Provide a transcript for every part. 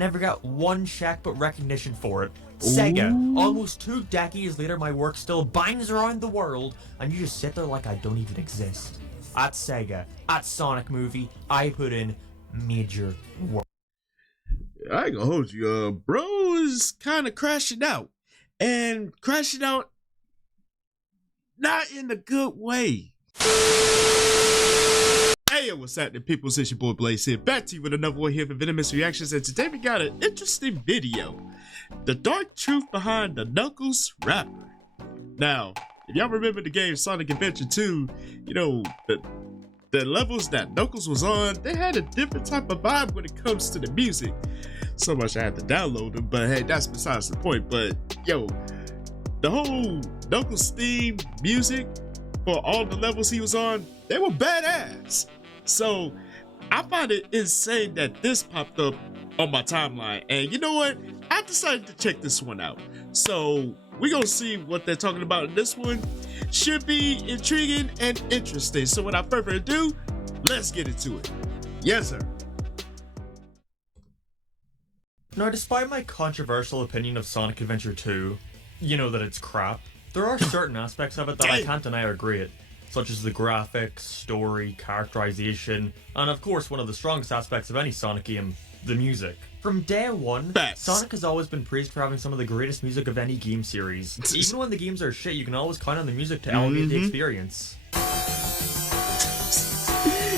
never got one check but recognition for it. SEGA, almost 2 decades later, my work still bangs around the world, and you just sit there like I don't even exist. At SEGA, at Sonic Movie, I put in major work. I ain't gonna hold you, bro is kind of crashing out. And crashing out not in a good way. Hey, what's happening, people? It's your boy Blaze here, back to you with another one here for Venomous Reactions, and today we got an interesting video. The dark truth behind the Knuckles rapper. Now, if y'all remember the game Sonic Adventure 2, you know, the levels that Knuckles was on, they had a different type of vibe when it comes to the music. So much I had to download them, but hey, that's besides the point. But yo, the whole Knuckles theme music for all the levels he was on, they were badass. So I find it insane that this popped up on my timeline, and you know what? I decided to check this one out. So we're gonna see what they're talking about in this one. Should be intriguing and interesting. So without further ado, let's get into it. Yes, sir. Now, despite my controversial opinion of Sonic Adventure 2, you know that it's crap, there are certain aspects of it that I can't deny are great, such as the graphics, story, characterization, and of course one of the strongest aspects of any Sonic game, the music. From day one, Sonic has always been praised for having some of the greatest music of any game series. Even when the games are shit, you can always count on the music to elevate the experience.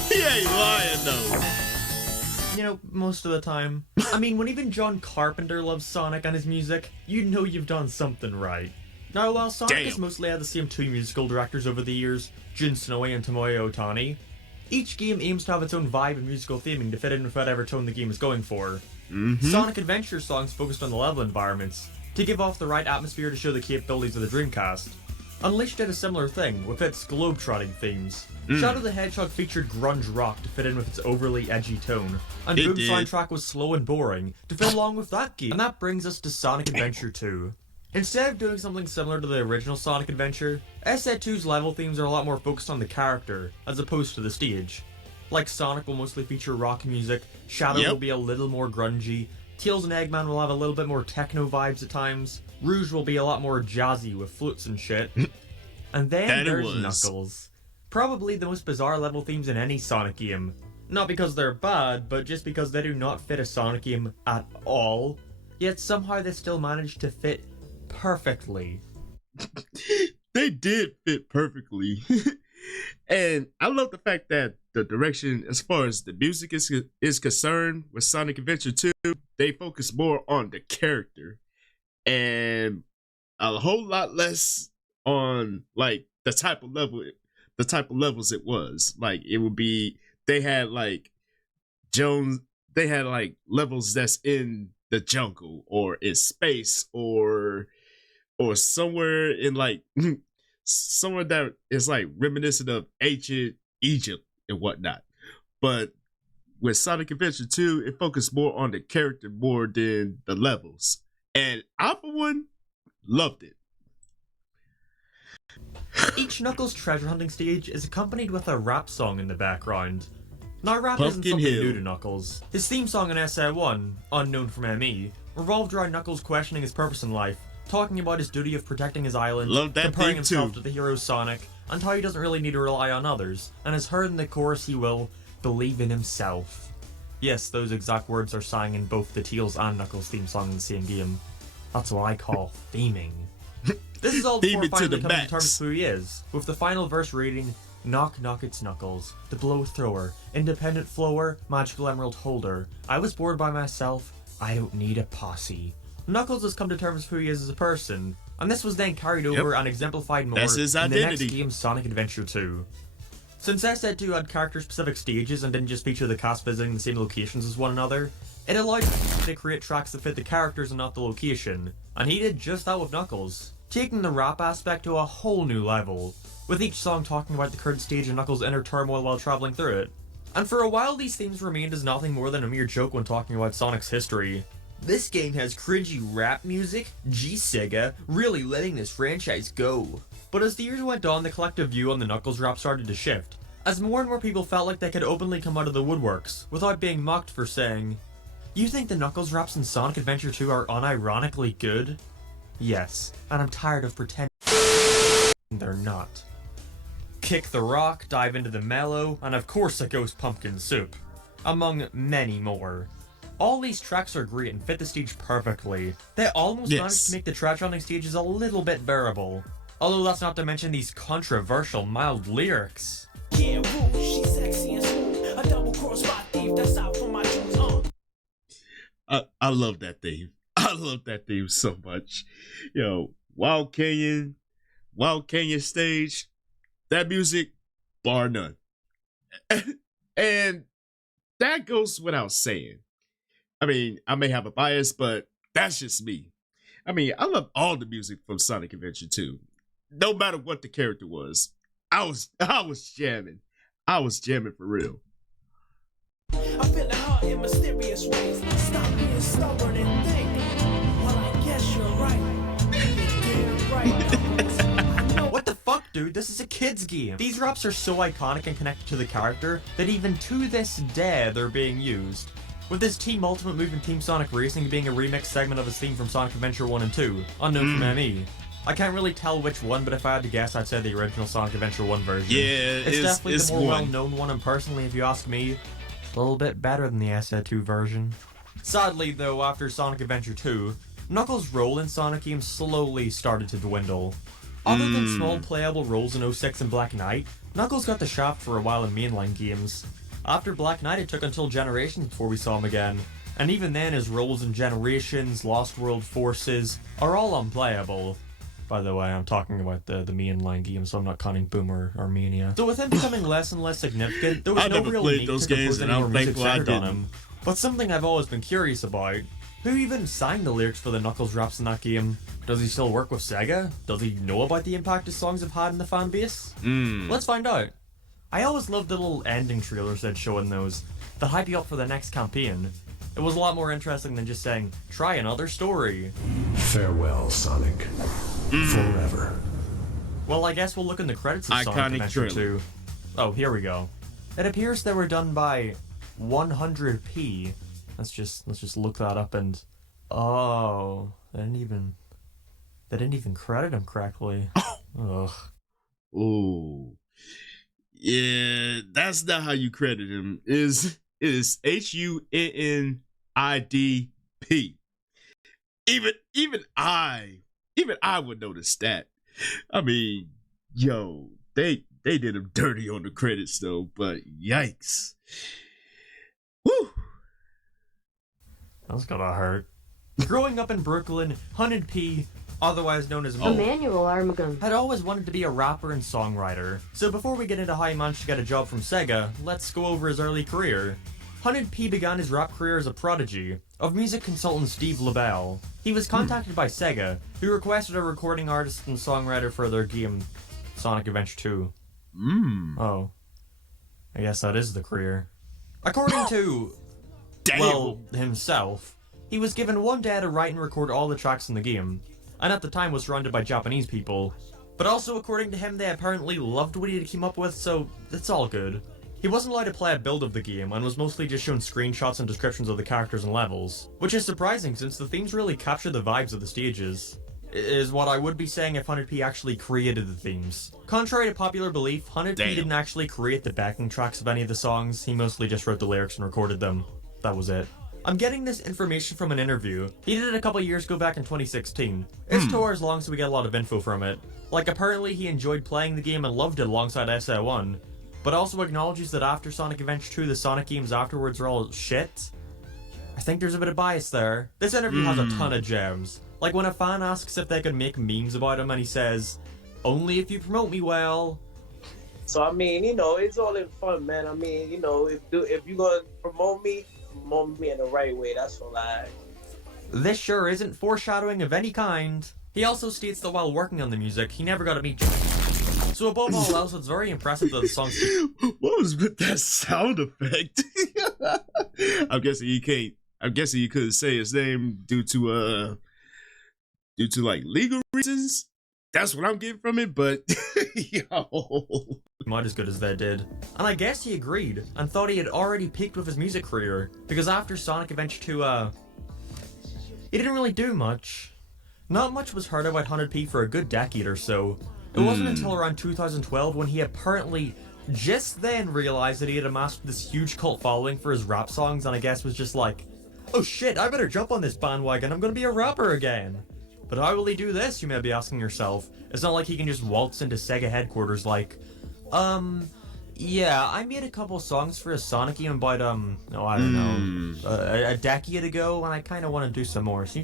He ain't lying though. You know, most of the time. I mean, when even John Carpenter loves Sonic and his music, you know you've done something right. Now, while Sonic has mostly had the same 2 musical directors over the years, Jun Senoue and Tomoya Ohtani, each game aims to have its own vibe and musical theming to fit in with whatever tone the game is going for. Sonic Adventure songs focused on the level environments, to give off the right atmosphere to show the capabilities of the Dreamcast. Unleashed did a similar thing, with its globe-trotting themes. Shadow the Hedgehog featured grunge rock to fit in with its overly edgy tone, and Boom soundtrack was slow and boring, to fit along with that game. And that brings us to Sonic Adventure 2. Instead of doing something similar to the original Sonic Adventure, SEG2's level themes are a lot more focused on the character, as opposed to the stage. Like Sonic will mostly feature rock music, Shadow will be a little more grungy, Tails and Eggman will have a little bit more techno vibes at times, Rouge will be a lot more jazzy with flutes and shit, and then there's Knuckles. Probably the most bizarre level themes in any Sonic game. Not because they're bad, but just because they do not fit a Sonic game at all, yet somehow they still manage to fit perfectly. They did fit perfectly. And I love the fact that the direction as far as the music is concerned with Sonic Adventure 2, they focus more on the character and a whole lot less on like the type of levels it was. Like it would be, they had like levels that's in the jungle or in space or somewhere in like somewhere that is like reminiscent of ancient Egypt and whatnot. But with Sonic Adventure 2, it focused more on the character more than the levels. And I, for one, loved it. Each Knuckles treasure hunting stage is accompanied with a rap song in the background. Now, rap isn't something new to Knuckles. His theme song in SEG1, unknown from ME, revolved around Knuckles questioning his purpose in life, talking about his duty of protecting his island, comparing himself to the hero Sonic, and how he doesn't really need to rely on others, and as heard in the chorus he will believe in himself. Yes, those exact words are sang in both the Tails and Knuckles theme song in the same game. That's what I call theming. This is all before finally coming to terms with who he is, with the final verse reading, "Knock knock it's Knuckles, the blow thrower, independent flower, magical emerald holder. I was bored by myself, I don't need a posse." Knuckles has come to terms with who he is as a person, and this was then carried over and exemplified more in the next game, Sonic Adventure 2. Since SEG2 had character-specific stages and didn't just feature the cast visiting the same locations as one another, it allowed him to create tracks that fit the characters and not the location, and he did just that with Knuckles, taking the rap aspect to a whole new level, with each song talking about the current stage and Knuckles' inner turmoil while travelling through it. And for a while these themes remained as nothing more than a mere joke when talking about Sonic's history. This game has cringy rap music? Gee, SEGA, really letting this franchise go. But as the years went on, the collective view on the Knuckles rap started to shift, as more and more people felt like they could openly come out of the woodworks, without being mocked for saying, You think the Knuckles raps in Sonic Adventure 2 are unironically good? Yes, and I'm tired of pretending they're not. Kick the Rock, Dive into the Mellow, and of course a Ghost Pumpkin Soup, among many more. All these tracks are great and fit the stage perfectly. They almost managed to make the treasure hunting stages a little bit bearable. Although that's not to mention these controversial mild lyrics. Yeah, she's sexy and smooth. A double cross my thief, that's out for my shoes. I love that theme. I love that theme so much. Yo, Wild Canyon stage, that music, bar none. And that goes without saying. I mean, I may have a bias, but that's just me. I mean, I love all the music from Sonic Adventure 2. No matter what the character was. I was jamming. I was jamming for real. I feel the heart in mysterious ways. Stop being stubborn and think. Well, I guess you're right. You're damn right. What the fuck, dude? This is a kid's game. These raps are so iconic and connected to the character that even to this day they're being used. With his Team Ultimate move in Team Sonic Racing being a remix segment of his theme from Sonic Adventure 1 and 2, unknown from ME. I can't really tell which one, but if I had to guess, I'd say the original Sonic Adventure 1 version. Yeah, it's definitely the more well-known one, and personally, if you ask me, a little bit better than the SE2 version. Sadly, though, after Sonic Adventure 2, Knuckles' role in Sonic games slowly started to dwindle. Other than small playable roles in 06 and Black Knight, Knuckles got the shaft for a while in mainline games. After Black Knight, it took until Generations before we saw him again, and even then his roles in Generations, Lost World Forces are all unplayable. By the way, I'm talking about the mainline games, so I'm not counting Boomer or Mania. So with him becoming less and less significant, there was no real need to compose any more music centered on him. But something I've always been curious about, who even sang the lyrics for the Knuckles raps in that game? Does he still work with SEGA? Does he know about the impact his songs have had in the fan base? Let's find out. I always loved the little ending trailers they'd show in those, that hype you up for the next campaign. It was a lot more interesting than just saying, try another story. Farewell, Sonic. Forever. Well, I guess we'll look in the credits of Sonic Adventure 2. Oh, here we go. It appears they were done by Hunnid-P. Let's just look that up and... Oh, they didn't even credit him correctly. Ugh. Ooh. Yeah, that's not how you credit him. It is Hunnidp. Even I would notice that. I mean, yo, they did him dirty on the credits though, but yikes. Woo! That's gonna hurt. Growing up in Brooklyn, Hunnid-P, otherwise known as Emmanuel Armagon, had always wanted to be a rapper and songwriter. So before we get into how he managed to get a job from SEGA, let's go over his early career. Hunnid-P began his rap career as a prodigy of music consultant Steve LaBelle. He was contacted by SEGA, who requested a recording artist and songwriter for their game Sonic Adventure 2. Oh. I guess that is the career. According to, well, himself, he was given one day to write and record all the tracks in the game, and at the time was surrounded by Japanese people. But also, according to him, they apparently loved what he came up with, so it's all good. He wasn't allowed to play a build of the game, and was mostly just shown screenshots and descriptions of the characters and levels, which is surprising since the themes really capture the vibes of the stages. Is what I would be saying if Hunnid-P actually created the themes. Contrary to popular belief, Hunnid-P didn't actually create the backing tracks of any of the songs, he mostly just wrote the lyrics and recorded them. That was it. I'm getting this information from an interview. He did it a couple years ago back in 2016. It's 2 hours long, so we get a lot of info from it. Like, apparently he enjoyed playing the game and loved it alongside SE1, but also acknowledges that after Sonic Adventure 2, the Sonic games afterwards are all shit. I think there's a bit of bias there. This interview has a ton of gems. Like when a fan asks if they could make memes about him and he says, "Only if you promote me well." So I mean, you know, it's all in fun, man. I mean, you know, if you're gonna promote me in the right way, that's all I... This sure isn't foreshadowing of any kind. He also states that while working on the music, he never got to meet so above all else, it's very impressive that the songs... What was with that sound effect? I'm guessing you couldn't say his name due to like legal reasons. That's what I'm getting from it, but yo, might as good as they did. And I guess he agreed, and thought he had already peaked with his music career, because after Sonic Adventure 2, he didn't really do much. Not much was heard about Hunnid-P for a good decade or so. It wasn't until around 2012 when he apparently just then realized that he had amassed this huge cult following for his rap songs, and I guess was just like, oh shit, I better jump on this bandwagon, I'm gonna be a rapper again. But how will he do this, you may be asking yourself? It's not like he can just waltz into SEGA headquarters like, yeah, I made a couple songs for a Sonic game about, I don't know, a decade ago, and I kinda wanna do some more. So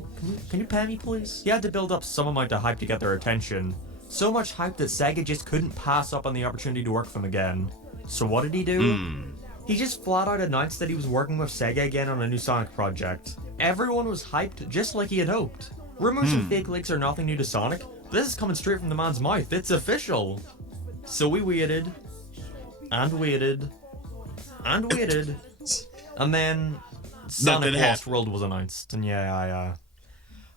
can you pay me, please? He had to build up some amount of hype to get their attention. So much hype that SEGA just couldn't pass up on the opportunity to work with him again. So what did he do? He just flat out announced that he was working with SEGA again on a new Sonic project. Everyone was hyped just like he had hoped. Rumors and fake leaks are nothing new to Sonic. This is coming straight from the man's mouth. It's official. So we waited. And waited. And waited. And then Sonic Lost World was announced. And yeah,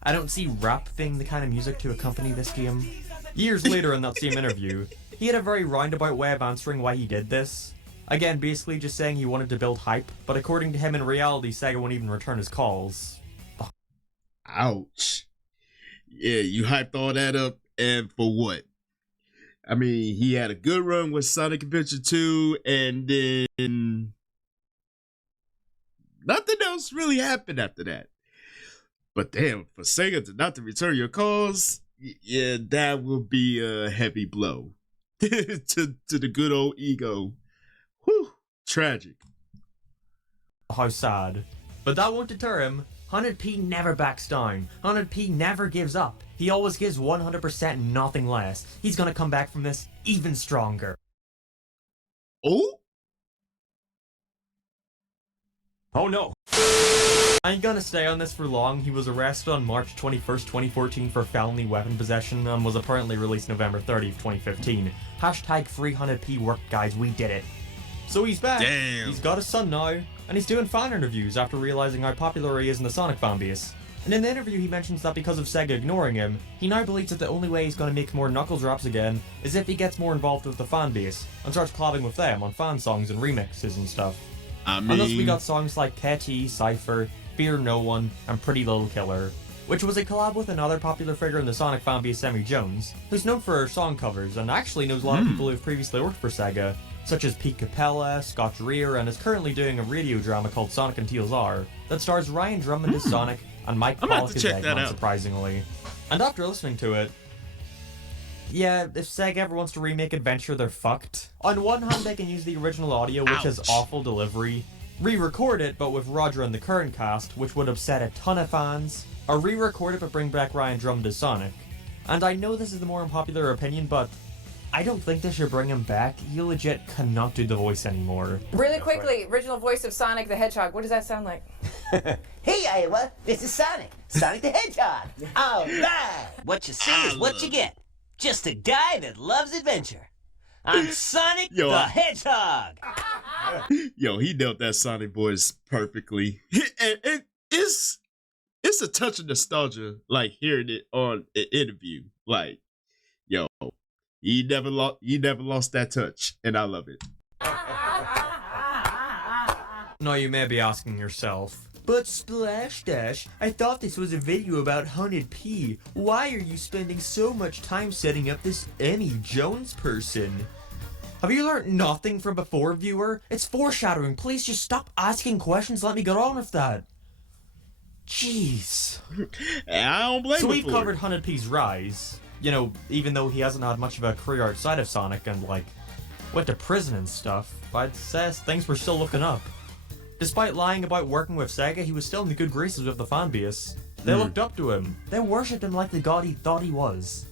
I don't see rap being the kind of music to accompany this game. Years later in that same interview, he had a very roundabout way of answering why he did this. Again, basically just saying he wanted to build hype, but according to him in reality, SEGA won't even return his calls. Ouch. Yeah, you hyped all that up, and for what? I mean, he had a good run with Sonic Adventure 2, and then nothing else really happened after that. But damn, for SEGA not to return your calls, yeah, that will be a heavy blow to the good old ego. Whew, tragic. How sad. But that won't deter him. Hunnid-P never backs down. Hunnid-P never gives up. He always gives 100%, nothing less. He's gonna come back from this even stronger. Oh? Oh no. I ain't gonna stay on this for long. He was arrested on March 21st, 2014 for felony weapon possession and was apparently released November 30th, 2015. Hashtag free Hunnid-P worked, guys, we did it. So he's back. Damn. He's got a son now, and he's doing fan interviews after realizing how popular he is in the Sonic fanbase. And in the interview he mentions that because of SEGA ignoring him, he now believes that the only way he's going to make more Knuckles raps again is if he gets more involved with the fanbase and starts collabing with them on fan songs and remixes and stuff. And thus we got songs like KT, Cypher, Fear No One, and Pretty Little Killer, which was a collab with another popular figure in the Sonic fanbase, Sammy Jones, who's known for her song covers and actually knows a lot of people who have previously worked for SEGA, such as Pete Capella, Scott Dreer, and is currently doing a radio drama called Sonic and Tails R that stars Ryan Drummond as Sonic and Mike Pollock as Eggman, surprisingly. And after listening to it, yeah, if SEGA ever wants to remake Adventure, they're fucked. On one hand, they can use the original audio, which has awful delivery, re-record it, but with Roger and the current cast, which would upset a ton of fans, or re-record it but bring back Ryan Drummond as Sonic. And I know this is the more unpopular opinion, but I don't think they should bring him back. He legit cannot do the voice anymore. Really quickly, original voice of Sonic the Hedgehog. What does that sound like? Hey, Iowa, this is Sonic. Sonic the Hedgehog. All right. What you see is what you get. Just a guy that loves adventure. I'm Sonic the Hedgehog. Yo, he nailed that Sonic voice perfectly. And it's a touch of nostalgia, like hearing it on an interview. Like, yo, he never lost that touch, and I love it. Now you may be asking yourself, but Splash Dash, I thought this was a video about Hunnid-P. Why are you spending so much time setting up this Emmy Jones person? Have you learned nothing from before, viewer? It's foreshadowing. Please just stop asking questions. Let me get on with that. Jeez. I don't blame him. So we've covered Hunnid-P's rise. You know, even though he hasn't had much of a career outside of Sonic and, like, went to prison and stuff, I'd say things were still looking up. Despite lying about working with SEGA, he was still in the good graces of the fanbase. They looked up to him. They worshipped him like the god he thought he was.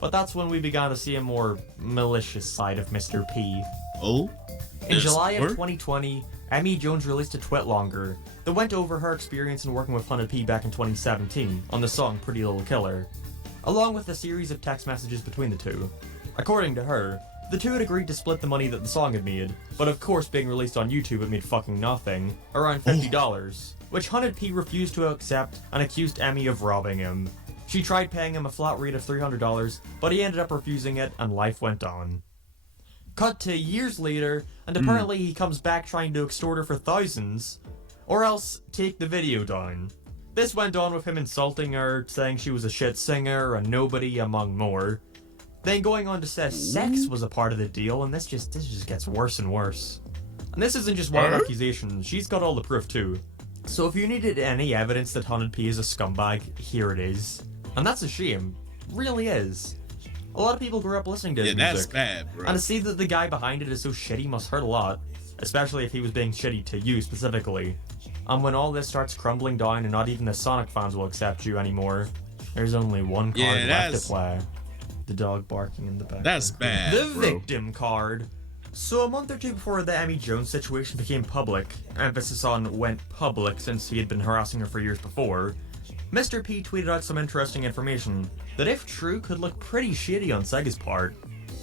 But that's when we began to see a more malicious side of Mr. P. Oh? In July of 2020, Emmy Jones released a tweet longer that went over her experience in working with Hunnid-P back in 2017 on the song Pretty Little Killer, along with a series of text messages between the two. According to her, the two had agreed to split the money that the song had made, but of course being released on YouTube it made fucking nothing, around $50, which Hunnid-P refused to accept and accused Emmy of robbing him. She tried paying him a flat rate of $300, but he ended up refusing it and life went on. Cut to years later, and apparently he comes back trying to extort her for thousands, or else take the video down. This went on with him insulting her, saying she was a shit singer, a nobody, among more. Then going on to say sex was a part of the deal, and this just gets worse and worse. And this isn't just one accusation, she's got all the proof too. So if you needed any evidence that Hunnid-P is a scumbag, here it is. And that's a shame. Really is. A lot of people grew up listening to his music. That's bad, bro. And to see that the guy behind it is so shitty must hurt a lot. Especially if he was being shitty to you specifically. And when all this starts crumbling down and not even the Sonic fans will accept you anymore, there's only one card left to play. The dog barking in the background. That's bad, The victim card. So a month or two before the Emmy Jones situation became public, emphasis on went public since he had been harassing her for years before, Mr. P tweeted out some interesting information that, if true, could look pretty shitty on Sega's part.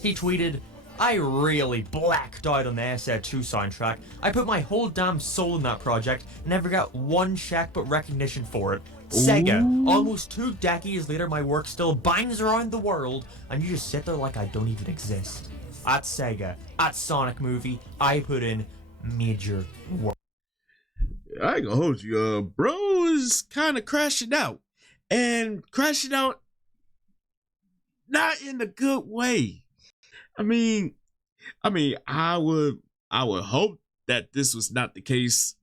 He tweeted, "I really blacked out on the SEGA 2 soundtrack. I put my whole damn soul in that project, never got one check but recognition for it. Sega, almost 2 decades later my work still bangs around the world, and you just sit there like I don't even exist. At Sega, at Sonic Movie, I put in major work." I ain't gonna hold you, bro is kind of crashing out. And crashing out not in a good way. I mean, I would hope that this was not the case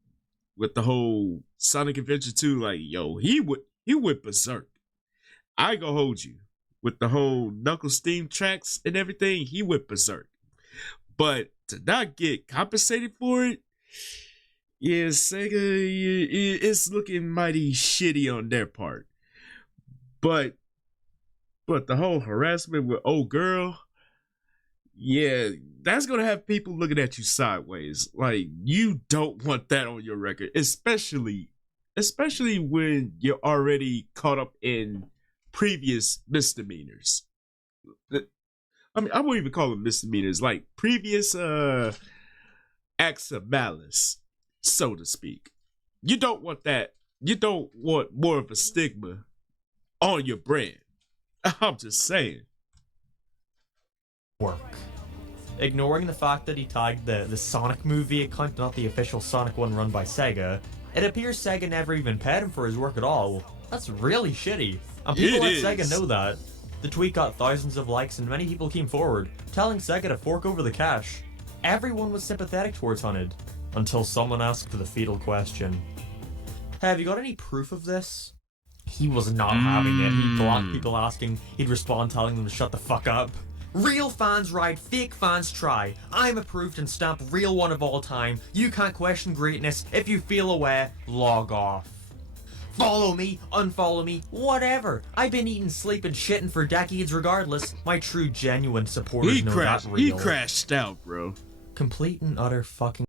with the whole Sonic Adventure 2. Like, yo, he went berserk. I ain't gonna hold you. With the whole Knuckles theme tracks and everything, he went berserk. But to not get compensated for it, yeah, Sega, it's looking mighty shitty on their part. But the whole harassment with old girl, yeah, that's gonna have people looking at you sideways. Like, you don't want that on your record, especially when you're already caught up in previous misdemeanors. I mean, I won't even call them misdemeanors, like previous acts of malice, so to speak. You don't want that. You don't want more of a stigma on your brand. I'm just saying. Work. Ignoring the fact that he tagged the Sonic Movie account, not the official Sonic one run by Sega, it appears Sega never even paid him for his work at all. That's really shitty. And people at Sega know that. The tweet got thousands of likes and many people came forward, telling Sega to fork over the cash. Everyone was sympathetic towards Hunnid, until someone asked the fatal question. "Hey, have you got any proof of this?" He was not having it. He blocked people asking, he'd respond telling them to shut the fuck up. "Real fans ride, fake fans try. I'm approved and stamped real one of all time. You can't question greatness. If you feel away, log off. Follow me, unfollow me, whatever. I've been eating, sleeping, shitting for decades regardless. My true, genuine supporters know that real." He crashed out, bro. Complete and utter fucking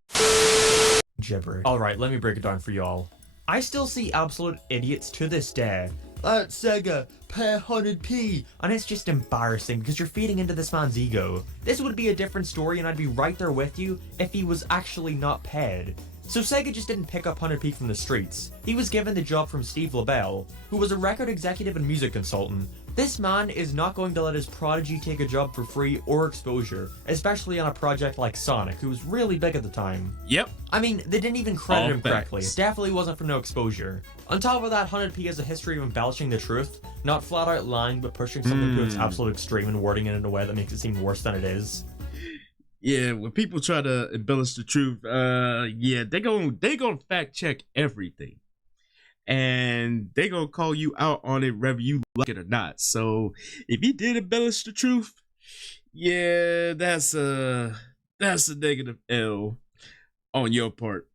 gibberish. Alright, let me break it down for y'all. I still see absolute idiots to this day. At Sega, pay Hunnid-P, and it's just embarrassing because you're feeding into this man's ego. This would be a different story and I'd be right there with you if he was actually not paid. So Sega just didn't pick up Hunnid-P from the streets. He was given the job from Steve LaBelle, who was a record executive and music consultant. This man is not going to let his prodigy take a job for free or exposure, especially on a project like Sonic, who was really big at the time. Yep. I mean, they didn't even credit him correctly. Facts. It definitely wasn't for no exposure. On top of that, Hunnid-P has a history of embellishing the truth, not flat out lying, but pushing something to its absolute extreme and wording it in a way that makes it seem worse than it is. Yeah, when people try to embellish the truth, yeah, they gonna fact check everything, and they gonna call you out on it whether you like it or not. So if you did embellish the truth, yeah, that's a negative L on your part,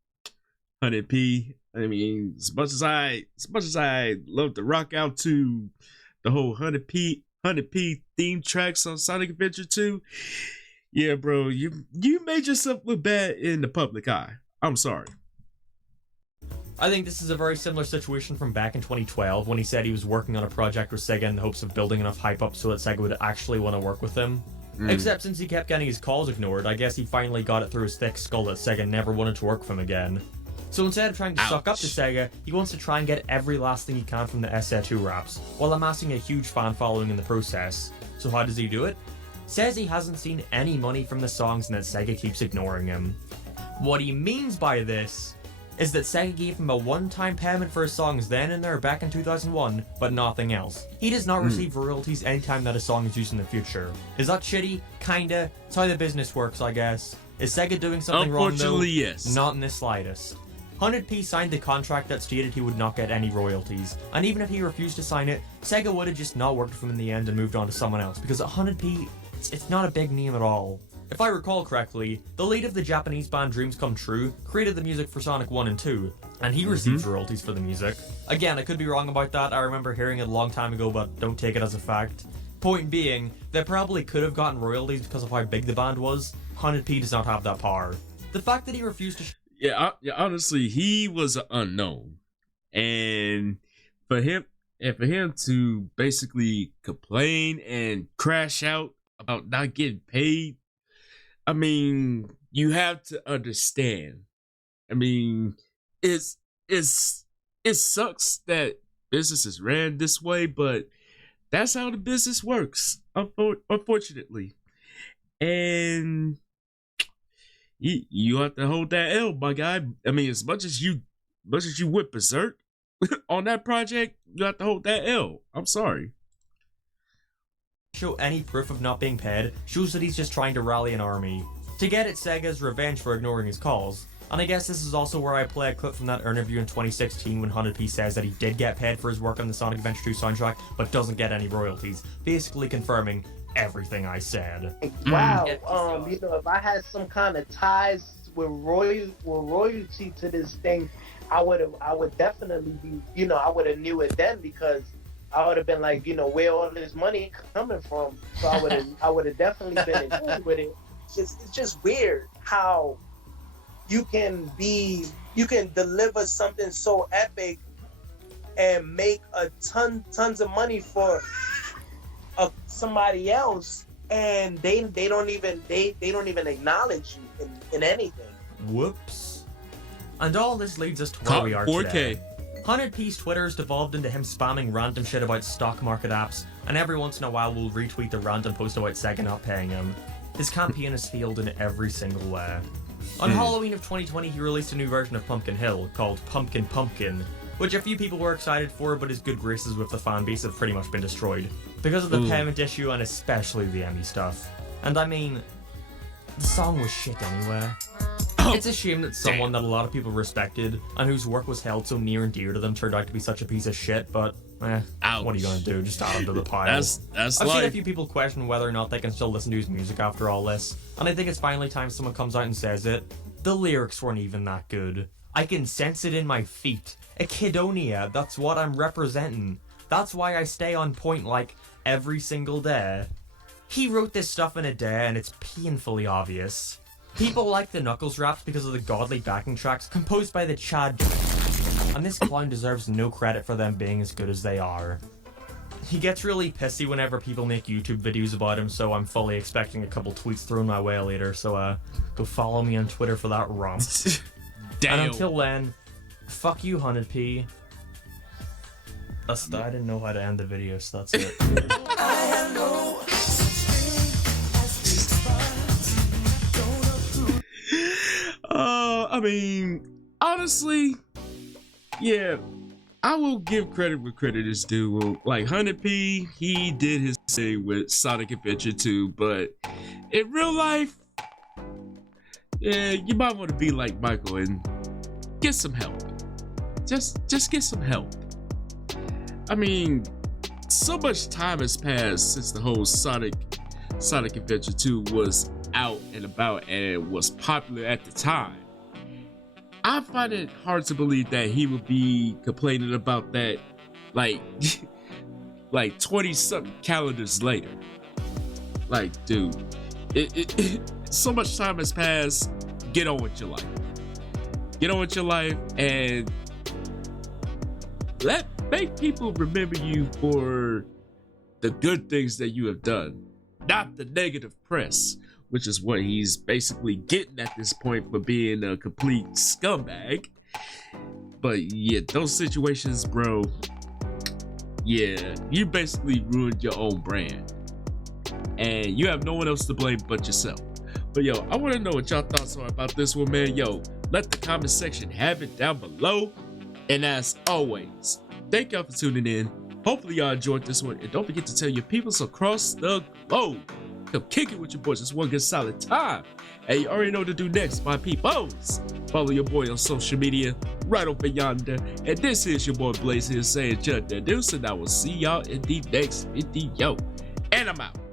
Hunnid-P. I mean, as much as I love to rock out to the whole Hunnid-P theme tracks on Sonic Adventure 2. Yeah, bro, you made yourself look bad in the public eye. I'm sorry. I think this is a very similar situation from back in 2012 when he said he was working on a project with Sega in the hopes of building enough hype up so that Sega would actually want to work with him. Except since he kept getting his calls ignored, I guess he finally got it through his thick skull that Sega never wanted to work with him again. So instead of trying to suck up to Sega, he wants to try and get every last thing he can from the SEGA 2 raps, while amassing a huge fan following in the process. So how does he do it? says he hasn't seen any money from the songs and that Sega keeps ignoring him. What he means by this is that Sega gave him a one-time payment for his songs then and there back in 2001, but nothing else. He does not receive royalties anytime that a song is used in the future. Is that shitty? Kinda. It's how the business works, I guess. Is Sega doing something wrong though? Unfortunately, yes. Not in the slightest. Hunnid-P signed the contract that stated he would not get any royalties, and even if he refused to sign it, Sega would have just not worked with him in the end and moved on to someone else, because Hunnid-P, it's not a big name at all. If I recall correctly, the lead of the Japanese band Dreams Come True created the music for Sonic 1 and 2, and he receives royalties for the music. Again, I could be wrong about that, I remember hearing it a long time ago, but don't take it as a fact. Point being, they probably could have gotten royalties because of how big the band was. Hunnid-P does not have that power. The fact that he refused to Yeah, honestly, he was an unknown. And for him to basically complain and crash out about not getting paid, I mean, you have to understand. I mean, it sucks that business is ran this way, but that's how the business works, unfortunately. And you have to hold that L, my guy. I mean, as much as you went berserk on that project, you have to hold that L. I'm sorry. Show any proof of not being paid shows that he's just trying to rally an army. To get at Sega's revenge for ignoring his calls. And I guess this is also where I play a clip from that interview in 2016 when Hunnid-P says that he did get paid for his work on the Sonic Adventure 2 soundtrack, but doesn't get any royalties, basically confirming everything I said. Wow, you know, if I had some kind of ties with royalty to this thing, I would definitely be, you know, I would have knew it then, because I would have been like, you know, where all this money coming from? So I would have definitely been in tune with it. It's just weird how you can deliver something so epic and make tons of money for somebody else, and they don't even acknowledge you in anything. Whoops. And all this leads us to where we are 4K. today. Hunnid-P's Twitter has devolved into him spamming random shit about stock market apps, and every once in a while will retweet the random post about Sega not paying him. His campaign has failed in every single way. On Halloween of 2020, he released a new version of Pumpkin Hill called Pumpkin Pumpkin, which a few people were excited for, but his good graces with the fan base have pretty much been destroyed because of the payment issue and especially the Emmy stuff. And I mean, the song was shit anyway. It's a shame that someone that a lot of people respected and whose work was held so near and dear to them turned out to be such a piece of shit, but what are you gonna do? Just add him to the pile. That's I've seen like a few people question whether or not they can still listen to his music after all this, and I think it's finally time someone comes out and says it. The lyrics weren't even that good. I can sense it in my feet. Echidonia, that's what I'm representing. That's why I stay on point like every single day. He wrote this stuff in a day and it's painfully obvious. People like the Knuckles raps because of the godly backing tracks composed by the Chad, and this clown deserves no credit for them being as good as they are. He gets really pissy whenever people make YouTube videos about him, so I'm fully expecting a couple tweets thrown my way later, so go follow me on Twitter for that romp. damn. And until then, fuck you, Hunnid-P. I didn't know how to end the video, so that's it. I mean, honestly, yeah, I will give credit where credit is due. Like Hunnid-P, he did his thing with Sonic Adventure 2, but in real life, yeah, you might want to be like Michael and get some help. Just get some help. I mean, so much time has passed since the whole Sonic Adventure 2 was out and about and was popular at the time. I find it hard to believe that he would be complaining about that like 20 something calendars later. Like, dude, so much time has passed. Get on with your life. Get on with your life and make people remember you for the good things that you have done, not the negative press, which is what he's basically getting at this point for being a complete scumbag. But yeah, those situations, bro, yeah, you basically ruined your own brand. and you have no one else to blame but yourself. But yo, I want to know what y'all thoughts are about this one, man. Yo, let the comment section have it down below. And as always, thank y'all for tuning in. Hopefully y'all enjoyed this one, and don't forget to tell your peoples across the globe. Come kick it with your boys. Just one good solid time. Hey, you already know what to do next, my peoples. Follow your boy on social media right over yonder. And this is your boy Blaze here saying, Chuck the Deuce, and I will see y'all in the next video. And I'm out.